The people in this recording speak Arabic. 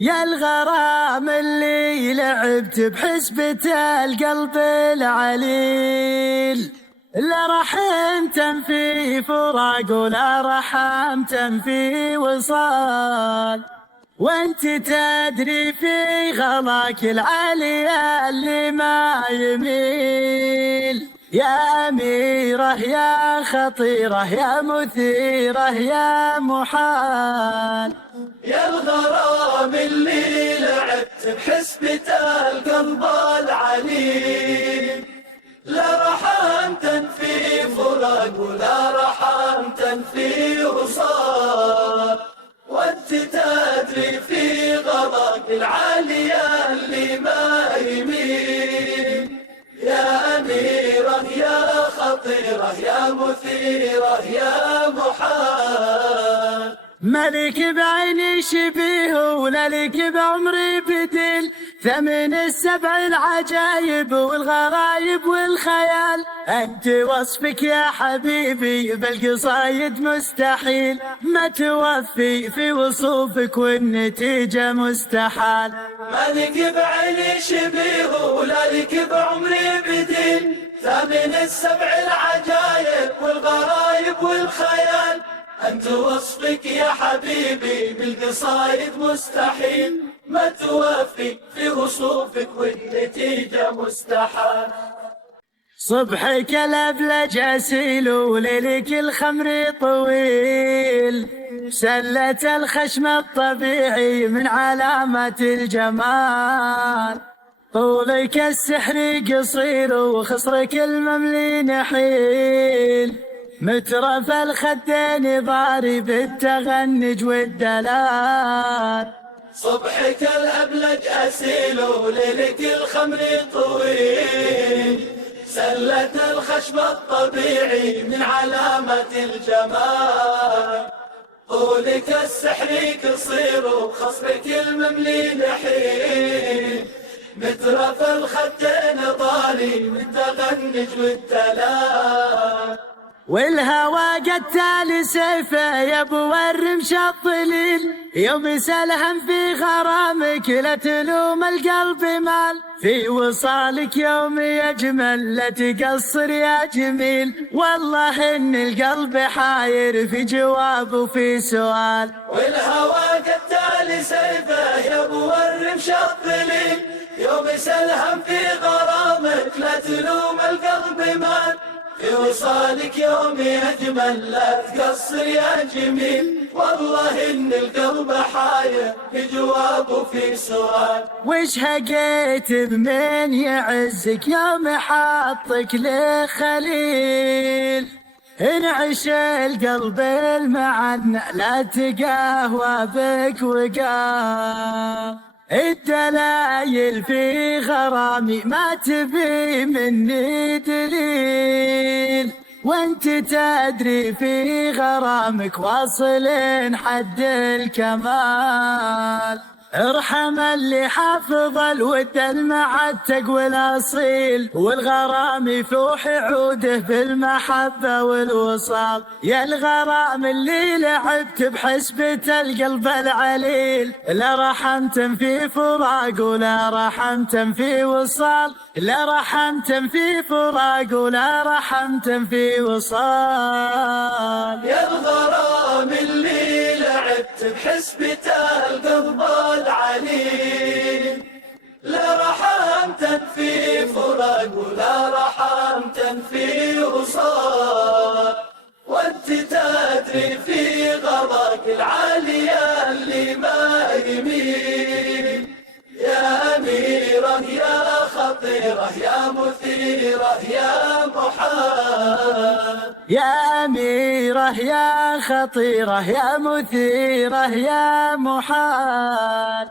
يا الغرام اللي لعبت بحسبة القلب العليل، لا رحمت في فراق ولا رحمت في وصال، وانت تدري في غلاك العالي اللي ما يميل. يا أميرة يا خطيرة يا مثيرة يا محال، يا الغرام اللي لعبت بحسبة القلب العليل، لا رحمت في فراق ولا رحمت في وصال، وانت تدري في غضاك العالي اللي ما يميل. يا أميرة يا خطيرة يا مثيرة يا محال، ملك بعيني شبيه ولا لك بعمري بديل، ثمن السبع العجايب والغرايب والخيال، أنت وصفك يا حبيبي بالقصايد مستحيل، ما توفي في وصوفك والنتيجة مستحال. ملك بعيني شبيه ولا لك بعمري بديل، ثمن السبع العجايب والغرايب والخيال، أنت وصفك يا حبيبي بالقصايد مستحيل، ما توفي في وصوفك والنتيجة مستحال. صبحك الأبلج أسيل وليلك الخمر طويل، سلة الخشم الطبيعي من علامات الجمال، طولك السحر قصير وخصرك المملي نحيل، مترف الخدين ضارب التغنج والدلال. صبحك الأبلج أسيل وليلك الخمر طويل، سلة الخشم الطبيعي من علامة الجمال، طولك السحر قصير وخصرك المملي نحيل، مترف الخدين ضاري من تغنج والدلال. والهوى قتال سيفه يا ابو الرمش الطليل، يوم سلهم في غرامك لا تلوم القلب مال، في وصالك يوم يجمل لا تقصر يا جميل، والله ان القلب حاير في جواب وفي سؤال. والهوى قتال سيفه يا ابو الرمش الطليل، يوم سلهم في غرامك لا تلوم القلب مال، في وصالك يوم يجمل لا تقصر يا جميل، والله ان القلب حاير في جواب وفي سؤال. وش هقيت بمن يعزك يوم حطك لخليل، انعش القلب المعنى لا تقهوى بك وقام، الدلايل في غرامي ما تبي مني دليل، وانت تدري في غرامك واصل حد الكمال، ارحم اللي حافظ الود المع التقوى الاصيل، والغرام يفوح عوده بالمحبه والوصال. يا الغرام اللي لعبت بحسبة القلب العليل، لا رحمت في فراق ولا رحمت في وصال، لا رحمت في فراق ولا رحمت في وصال. يا الغرام اللي لعبت بحسبة القلب العليل، لا رحمت في فراق ولا رحمت في وصال، وانت تدري في غضاك العالي اللي ما يميل. يا أميرة يا خطيرة يا مثيرة يا محال، يا أميرة يا خطيرة يا مثيرة يا محال.